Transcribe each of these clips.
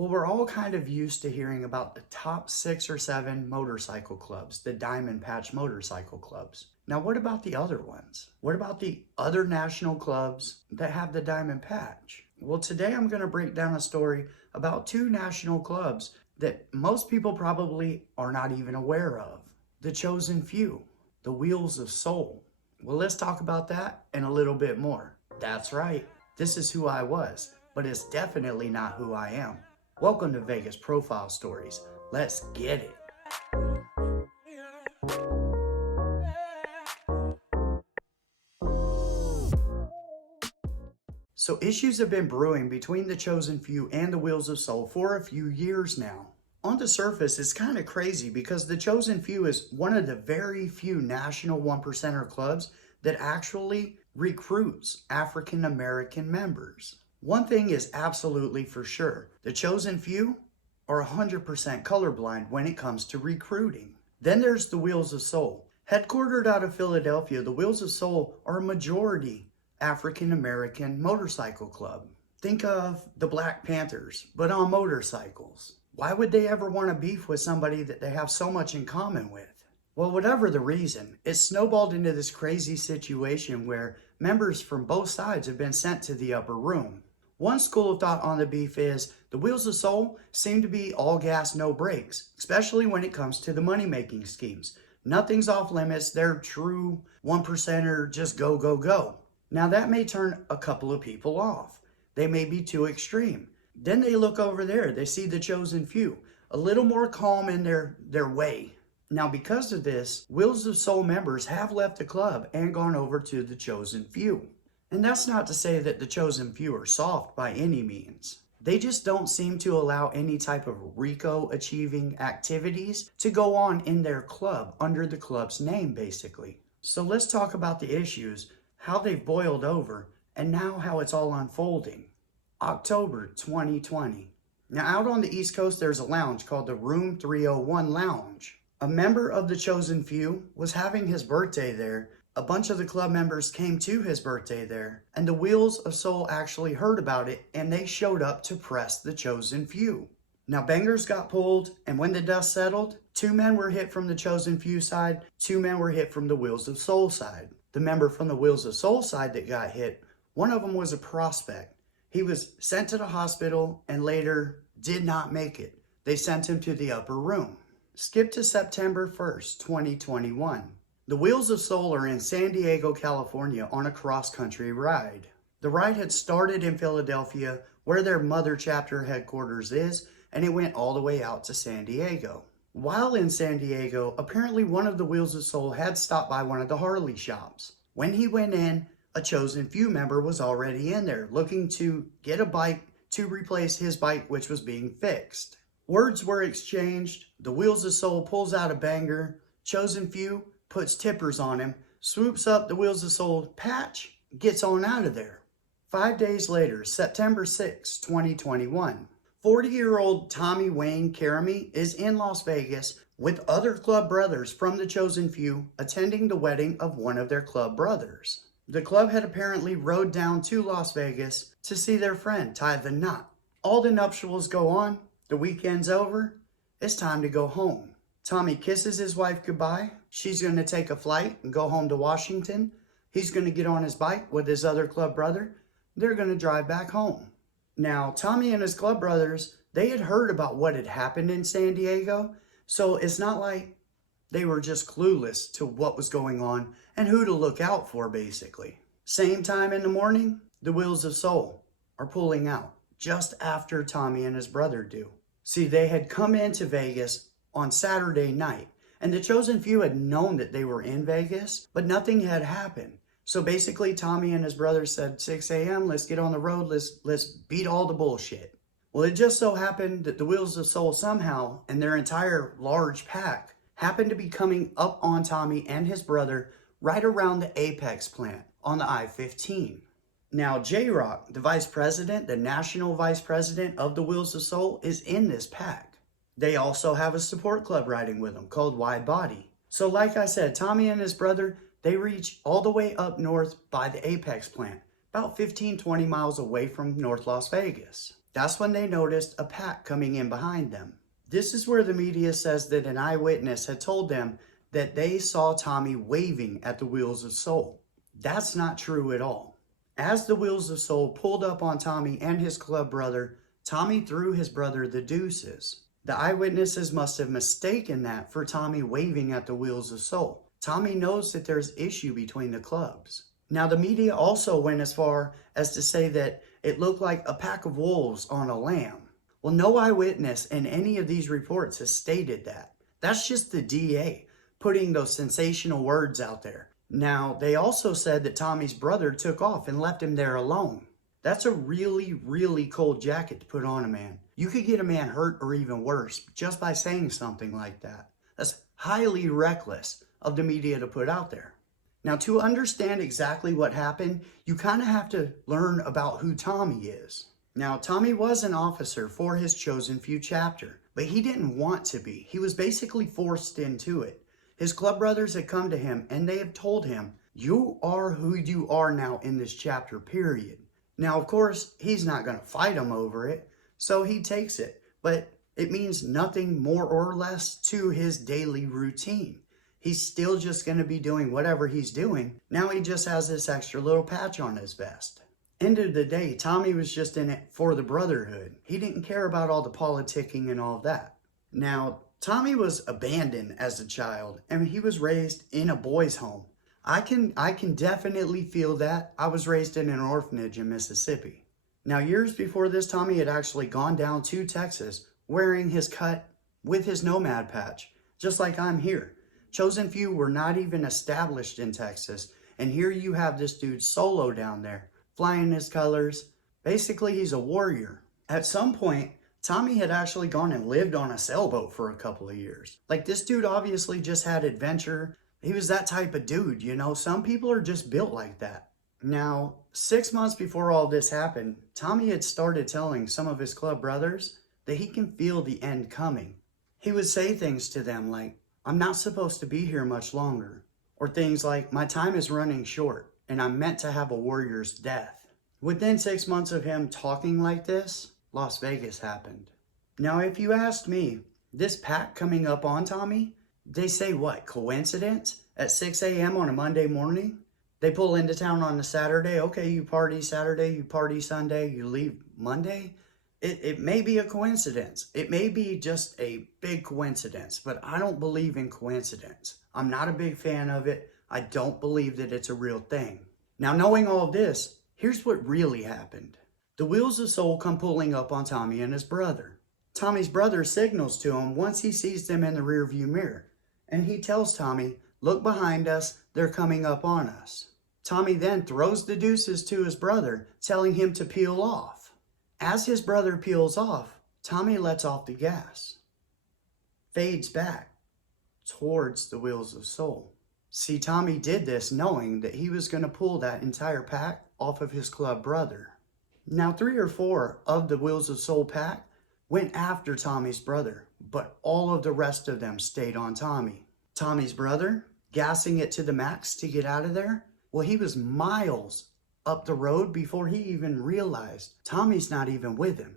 Well, we're all kind of used to hearing about the top 6 or 7 motorcycle clubs, the Diamond Patch motorcycle clubs. Now, what about the other ones? What about the other national clubs that have the Diamond Patch? Well, today I'm going to break down a story about 2 national clubs that most people probably are not even aware of. The Chosen Few, the Wheels of Soul. Well, let's talk about that and a little bit more. That's right, this is who I was, but it's definitely not who I am. Welcome to Vegas Profile Stories. Let's get it. So issues have been brewing between the Chosen Few and the Wheels of Soul for a few years now. On the surface, it's kind of crazy because the Chosen Few is one of the very few national 1%er clubs that actually recruits African American members. One thing is absolutely for sure, the Chosen Few are 100% colorblind when it comes to recruiting. Then there's the Wheels of Soul. Headquartered out of Philadelphia, the Wheels of Soul are a majority African American motorcycle club. Think of the Black Panthers, but on motorcycles. Why would they ever want to beef with somebody that they have so much in common with? Well, whatever the reason, it snowballed into this crazy situation where members from both sides have been sent to the upper room. One school of thought on the beef is the Wheels of Soul seem to be all gas, no brakes, especially when it comes to the money-making schemes. Nothing's off limits. They're true 1%er, just go, go, go. Now that may turn a couple of people off. They may be too extreme. Then they look over there. They see the Chosen Few, a little more calm in their way. Now because of this, Wheels of Soul members have left the club and gone over to the Chosen Few. And that's not to say that the Chosen Few are soft by any means. They just don't seem to allow any type of RICO achieving activities to go on in their club, under the club's name basically. So let's talk about the issues, how they've boiled over, and now how it's all unfolding. October 2020. Now out on the East Coast, there's a lounge called the Room 301 Lounge. A member of the Chosen Few was having his birthday there. A bunch of the club members came to his birthday there, and the Wheels of Soul actually heard about it, and they showed up to press the Chosen Few. Now bangers got pulled, and when the dust settled, 2 men were hit from the Chosen Few side, 2 men were hit from the Wheels of Soul side. The member from the Wheels of Soul side that got hit, one of them was a prospect. He was sent to the hospital and later did not make it. They sent him to the upper room. Skip to September 1st, 2021. The Wheels of Soul are in San Diego, California on a cross-country ride. The ride had started in Philadelphia, where their mother chapter headquarters is, and it went all the way out to San Diego. While in San Diego, apparently one of the Wheels of Soul had stopped by one of the Harley shops. When he went in, a Chosen Few member was already in there, looking to get a bike to replace his bike, which was being fixed. Words were exchanged. The Wheels of Soul pulls out a banger. Chosen Few puts tippers on him, swoops up the Wheels of Soul patch, gets on out of there. 5 days later, September 6, 2021, 40-year-old Tommy Wayne Caramy is in Las Vegas with other club brothers from the Chosen Few attending the wedding of one of their club brothers. The club had apparently rode down to Las Vegas to see their friend tie the knot. All the nuptials go on, the weekend's over, it's time to go home. Tommy kisses his wife goodbye. She's going to take a flight and go home to Washington. He's going to get on his bike with his other club brother. They're going to drive back home. Now, Tommy and his club brothers, they had heard about what had happened in San Diego, so it's not like they were just clueless to what was going on and who to look out for, basically. Same time in the morning, the Wheels of Soul are pulling out, just after Tommy and his brother do. See, they had come into Vegas on Saturday night, and the Chosen Few had known that they were in Vegas, but nothing had happened. So basically, Tommy and his brother said, 6 a.m., let's get on the road, let's beat all the bullshit. Well, it just so happened that the Wheels of Soul somehow, and their entire large pack, happened to be coming up on Tommy and his brother right around the Apex plant on the I-15. Now, J-Rock, the vice president, the national vice president of the Wheels of Soul, is in this pack. They also have a support club riding with them called Wide Body. So like I said, Tommy and his brother, they reach all the way up north by the Apex plant, about 15-20 miles away from North Las Vegas. That's when they noticed a pack coming in behind them. This is where the media says that an eyewitness had told them that they saw Tommy waving at the Wheels of Soul. That's not true at all. As the Wheels of Soul pulled up on Tommy and his club brother, Tommy threw his brother the deuces. The eyewitnesses must have mistaken that for Tommy waving at the Wheels of Soul. Tommy knows that there's issue between the clubs. Now, the media also went as far as to say that it looked like a pack of wolves on a lamb. Well, no eyewitness in any of these reports has stated that. That's just the DA putting those sensational words out there. Now, they also said that Tommy's brother took off and left him there alone. That's a really, really cold jacket to put on a man. You could get a man hurt or even worse just by saying something like that. That's highly reckless of the media to put out there. Now, to understand exactly what happened, you kind of have to learn about who Tommy is. Now, Tommy was an officer for his Chosen Few chapter, but he didn't want to be. He was basically forced into it. His club brothers had come to him and they have told him, you are who you are now in this chapter, period. Now, of course, he's not going to fight them over it, so he takes it, but it means nothing more or less to his daily routine. He's still just going to be doing whatever he's doing. Now he just has this extra little patch on his vest. End of the day, Tommy was just in it for the brotherhood. He didn't care about all the politicking and all of that. Now, Tommy was abandoned as a child, and he was raised in a boys' home. I can definitely feel that. I was raised in an orphanage in Mississippi. Now, years before this, Tommy had actually gone down to Texas wearing his cut with his nomad patch, just like I'm here. Chosen Few were not even established in Texas, and here you have this dude solo down there, flying his colors. Basically, he's a warrior. At some point, Tommy had actually gone and lived on a sailboat for a couple of years. Like, this dude obviously just had adventure. He was that type of dude, you know? Some people are just built like that. Now, 6 months before all this happened, Tommy had started telling some of his club brothers that he can feel the end coming. He would say things to them like, I'm not supposed to be here much longer. Or things like, my time is running short and I'm meant to have a warrior's death. Within 6 months of him talking like this, Las Vegas happened. Now, if you asked me, this pack coming up on Tommy, they say what, coincidence? At 6 a.m. on a Monday morning? They pull into town on a Saturday. Okay, you party Saturday, you party Sunday, you leave Monday. It may be a coincidence. It may be just a big coincidence, but I don't believe in coincidence. I'm not a big fan of it. I don't believe that it's a real thing. Now, knowing all of this, here's what really happened. The Wheels of Soul come pulling up on Tommy and his brother. Tommy's brother signals to him once he sees them in the rearview mirror, and he tells Tommy, look behind us, they're coming up on us. Tommy then throws the deuces to his brother, telling him to peel off. As his brother peels off, Tommy lets off the gas, fades back towards the Wheels of Soul. See, Tommy did this knowing that he was going to pull that entire pack off of his club brother. Now, 3 or 4 of the Wheels of Soul pack went after Tommy's brother, but all of the rest of them stayed on Tommy. Tommy's brother, gassing it to the max to get out of there, well, he was miles up the road before he even realized Tommy's not even with him.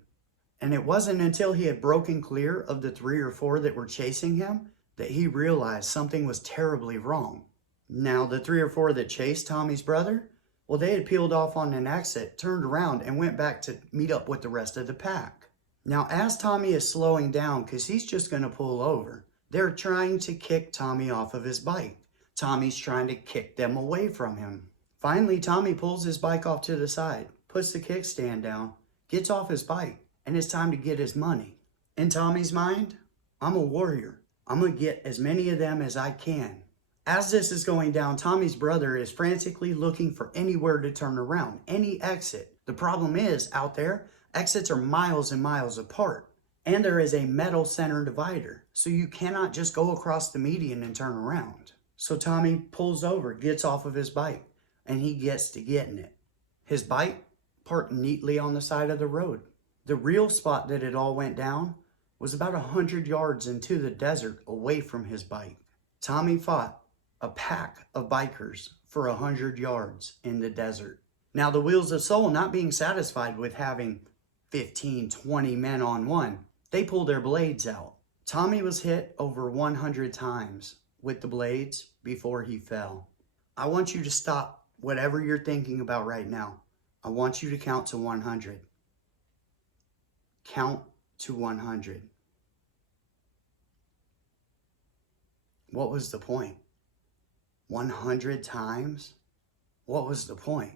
And it wasn't until he had broken clear of the 3 or 4 that were chasing him that he realized something was terribly wrong. Now, the 3 or 4 that chased Tommy's brother, well, they had peeled off on an exit, turned around, and went back to meet up with the rest of the pack. Now, as Tommy is slowing down, because he's just going to pull over, they're trying to kick Tommy off of his bike. Tommy's trying to kick them away from him. Finally, Tommy pulls his bike off to the side, puts the kickstand down, gets off his bike, and it's time to get his money. In Tommy's mind, I'm a warrior. I'm going to get as many of them as I can. As this is going down, Tommy's brother is frantically looking for anywhere to turn around, any exit. The problem is, out there, exits are miles and miles apart, and there is a metal center divider, so you cannot just go across the median and turn around. So Tommy pulls over, gets off of his bike, and he gets to getting it. His bike parked neatly on the side of the road. The real spot that it all went down was about 100 yards into the desert away from his bike. Tommy fought a pack of bikers for 100 yards in the desert. Now, the Wheels of Soul, not being satisfied with having 15, 20 men on one, they pull their blades out. Tommy was hit over 100 times with the blades before he fell. I want you to stop whatever you're thinking about right now. I want you to count to 100. Count to 100. What was the point? 100 times? What was the point?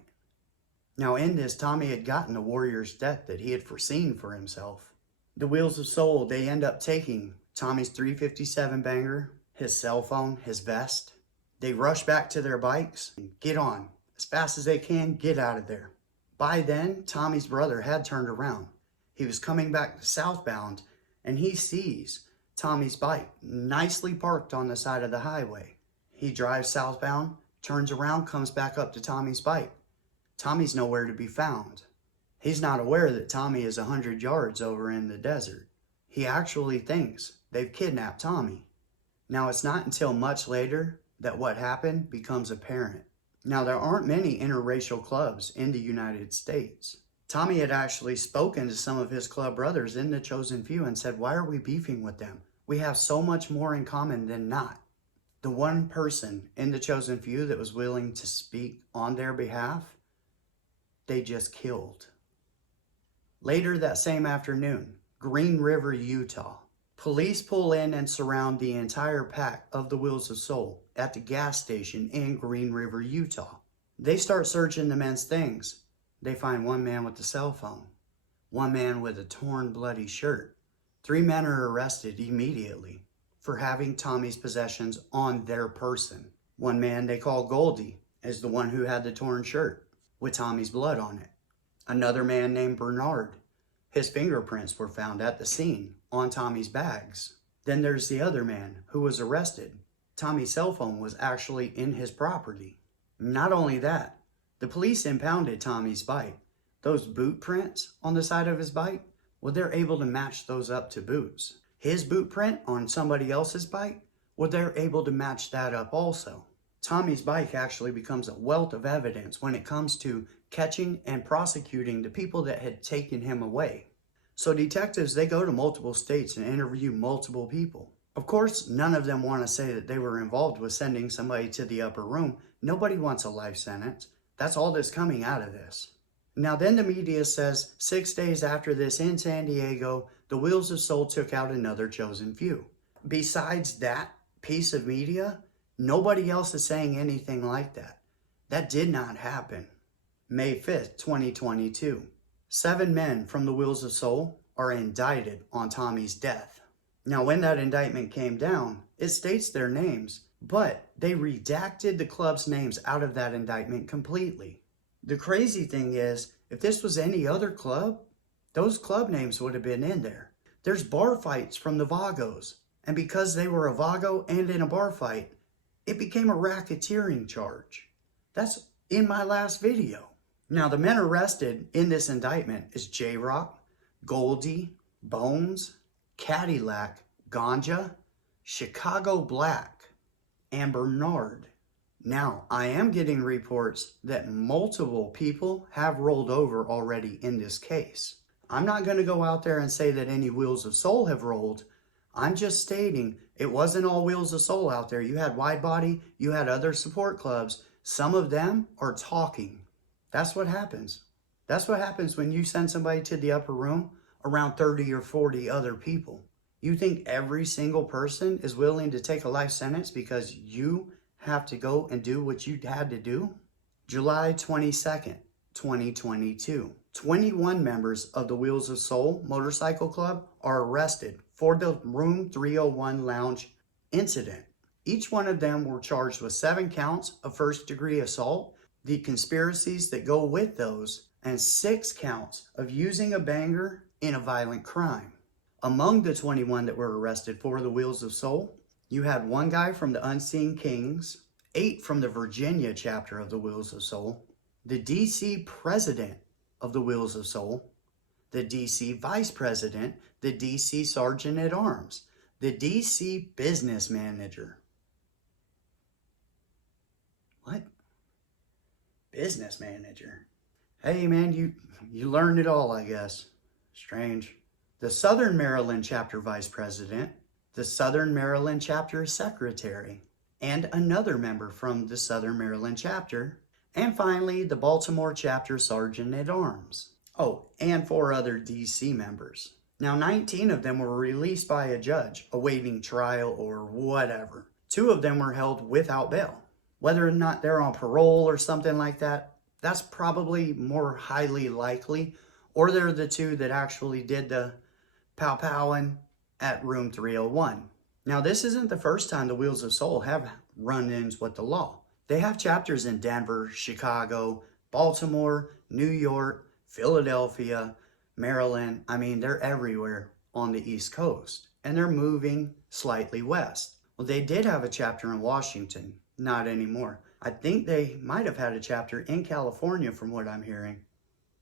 Now in this, Tommy had gotten the warrior's death that he had foreseen for himself. The Wheels of Soul, they end up taking Tommy's .357 banger, his cell phone, his vest. They rush back to their bikes and get on. As fast as they can, get out of there. By then, Tommy's brother had turned around. He was coming back southbound and he sees Tommy's bike nicely parked on the side of the highway. He drives southbound, turns around, comes back up to Tommy's bike. Tommy's nowhere to be found. He's not aware that Tommy is 100 yards over in the desert. He actually thinks they've kidnapped Tommy. Now, it's not until much later that what happened becomes apparent. Now, there aren't many interracial clubs in the United States. Tommy had actually spoken to some of his club brothers in the Chosen Few and said, why are we beefing with them? We have so much more in common than not. The one person in the Chosen Few that was willing to speak on their behalf, they just killed. Later that same afternoon, Green River, Utah. Police pull in and surround the entire pack of the Wheels of Soul at the gas station in Green River, Utah. They start searching the men's things. They find one man with a cell phone, one man with a torn, bloody shirt. 3 men are arrested immediately for having Tommy's possessions on their person. One man they call Goldie is the one who had the torn shirt with Tommy's blood on it. Another man named Bernard, his fingerprints were found at the scene on Tommy's bags. Then there's the other man who was arrested. Tommy's cell phone was actually in his property. Not only that, the police impounded Tommy's bike. Those boot prints on the side of his bike, well, they're able to match those up to boots. His boot print on somebody else's bike, well, they're able to match that up also. Tommy's bike actually becomes a wealth of evidence when it comes to catching and prosecuting the people that had taken him away. So detectives, they go to multiple states and interview multiple people. Of course, none of them want to say that they were involved with sending somebody to the upper room. Nobody wants a life sentence. That's all that's coming out of this. Now then the media says 6 days after this in San Diego, the Wheels of Soul took out another Chosen Few. Besides that piece of media, nobody else is saying anything like that. That did not happen. May 5th, 2022. 7 men from the Wheels of Soul are indicted on Tommy's death. Now when that indictment came down, it states their names, but they redacted the club's names out of that indictment completely. The crazy thing is, if this was any other club, those club names would have been in there. There's bar fights from the Vagos, and because they were a Vago and in a bar fight, it became a racketeering charge. That's in my last video. Now the men arrested in this indictment is J-Rock, Goldie, Bones, Cadillac, Ganja, Chicago Black, and Bernard. Now, I am getting reports that multiple people have rolled over already in this case. I'm not going to go out there and say that any Wheels of Soul have rolled. I'm just stating it wasn't all Wheels of Soul out there. You had Wide Body, you had other support clubs. Some of them are talking. That's what happens. That's what happens when you send somebody to the upper room around 30 or 40 other people. You think every single person is willing to take a life sentence because you have to go and do what you had to do? July 22nd, 2022. 21 members of the Wheels of Soul Motorcycle Club are arrested for the Room 301 Lounge incident. Each one of them were charged with 7 counts of first-degree assault, the conspiracies that go with those, and 6 counts of using a banger in a violent crime. Among the 21 that were arrested for the Wheels of Soul, you had 1 guy from the Unseen Kings, 8 from the Virginia chapter of the Wheels of Soul, the DC president of the Wheels of Soul, the DC vice president, the DC sergeant at arms, the DC business manager. What? Business manager? Hey man, you learned it all, I guess. Strange. The Southern Maryland chapter vice president, the Southern Maryland chapter secretary, and another member from the Southern Maryland chapter, and finally the Baltimore chapter sergeant at arms. Oh, and 4 other DC members. Now 19 of them were released by a judge awaiting trial or whatever. 2 of them were held without bail. Whether or not they're on parole or something like that, that's probably more highly likely, or they're the 2 that actually did the pow-powing at room 301. Now, this isn't the first time the Wheels of Soul have run-ins with the law. They have chapters in Denver, Chicago, Baltimore, New York, Philadelphia, Maryland. I mean, they're everywhere on the East Coast, and they're moving slightly west. Well, they did have a chapter in Washington, not anymore. I think they might have had a chapter in California from what I'm hearing,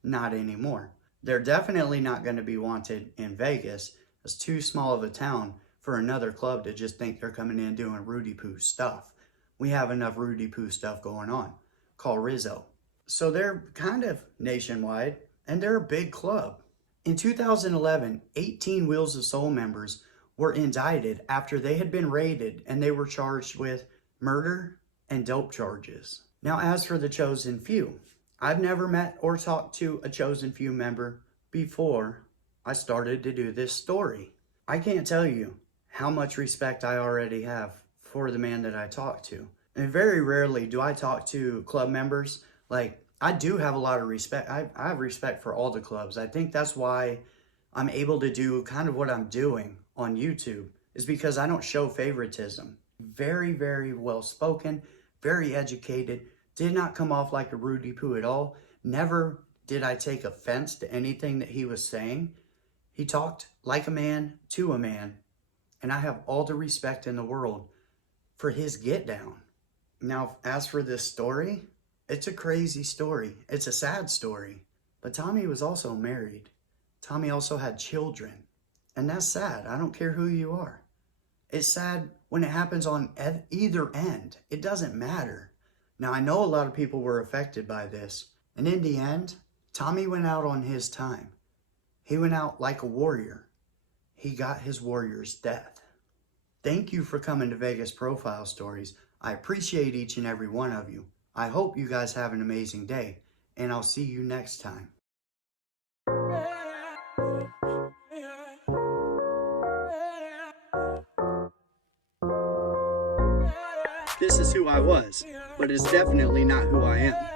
not anymore. They're definitely not going to be wanted in Vegas. It's too small of a town for another club to just think they're coming in doing Rudy Poo stuff. We have enough Rudy Poo stuff going on. Call Rizzo. So they're kind of nationwide, and they're a big club. In 2011, 18 Wheels of Soul members were indicted after they had been raided, and they were charged with murder and dope charges. Now, as for the Chosen Few, I've never met or talked to a Chosen Few member before I started to do this story. I can't tell you how much respect I already have for the man that I talk to. And very rarely do I talk to club members. Like, I do have a lot of respect. I have respect for all the clubs. I think that's why I'm able to do kind of what I'm doing on YouTube, is because I don't show favoritism. Very, very well spoken, very educated, did not come off like a Rudy Poo at all. Never did I take offense to anything that he was saying. He talked like a man to a man, and I have all the respect in the world for his get down. Now, as for this story, it's a crazy story. It's a sad story. But Tommy was also married. Tommy also had children. And that's sad. I don't care who you are. It's sad when it happens on either end. It doesn't matter. Now, I know a lot of people were affected by this. And in the end, Tommy went out on his time. He went out like a warrior. He got his warrior's death. Thank you for coming to Vegas Profile Stories. I appreciate each and every one of you. I hope you guys have an amazing day, and I'll see you next time. This is who I was, but it's definitely not who I am.